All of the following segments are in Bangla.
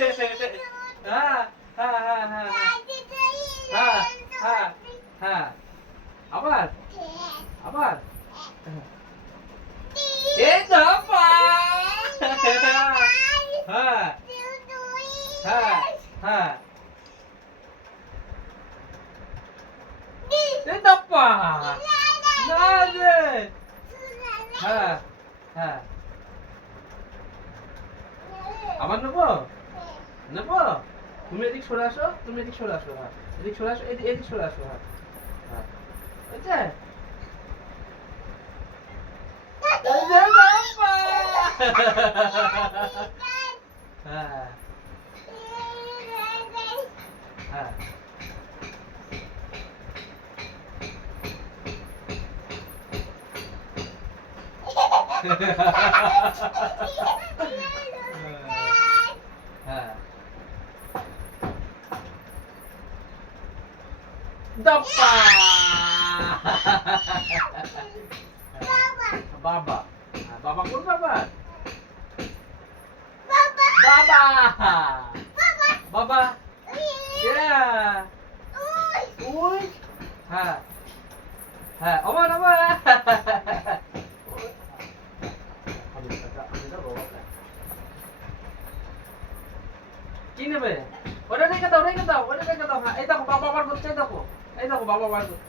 হ্যাঁ হ্যাঁ হ্যাঁ হ্যাঁ হ্যাঁ হ্যাঁ হ্যাঁ আবার আবার এই তো পা হ্যাঁ হ্যাঁ হ্যাঁ এই তো পা না রে হ্যাঁ হ্যাঁ আবার নেবো নেবো তুমি এদিক সরে আসো তুমি এদিক সরে আসো হ্যাঁ এদিক সরে আসো এদিক সরে আসো হ্যাঁ হ্যাঁ বুঝছে হ্যাঁ হ্যাঁ হ্যাঁ দপ্পা বাবা বাবা কোন বাবা বাবা বাবা ওই হ্যাঁ হ্যাঁ আবার আবার কি নেবে ওটা রেখে দাও ওটা রেখে দাও হ্যাঁ এই দেখো বাবা বার করছে এই দেখো বাবা বার করছে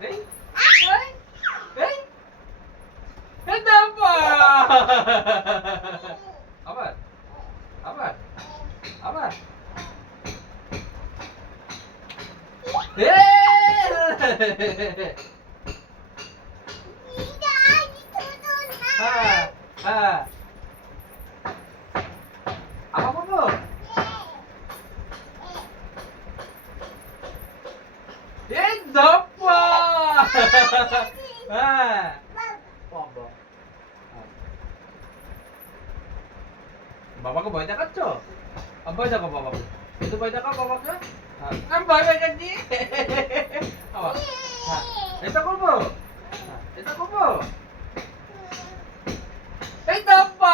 এই এই এই দাও আবার আবার আবার হ্যাঁ হ্যাঁ আবার বলবো এই দপ্পা হ্যাঁ বাবাকে ভয় দেখাচ্ছ ভয় দেখো বাবাকে একটু ভয় দেখাও বাবাকে আমি ভয় দেখাচ্ছি আবার হ্যাঁ এটা করবো এটা করবো এই দপ্পা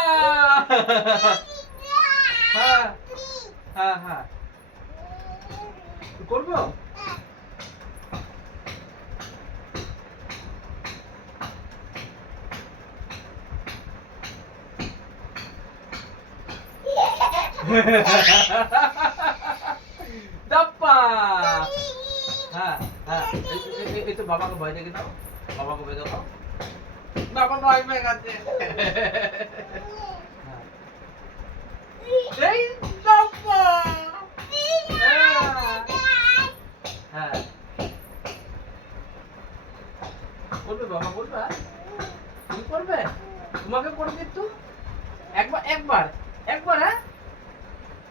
হ্যাঁ হ্যাঁ হ্যাঁ করবো দপ্পা হ্যাঁ হ্যাঁ এই তো বাবাকে ভয় দেখে দাও বাবাকে ভয় দেখাও বাবা ভয় পেয়ে গেছে এই দপ্পা হ্যাঁ করবে বাবা করবে তুমি করবে তোমাকে করে দিত একবার একবার একবার হ্যাঁ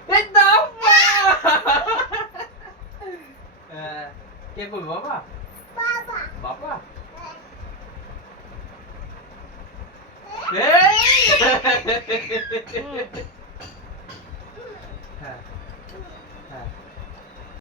এই দপ্পা কে করবে বাবা বাবা এই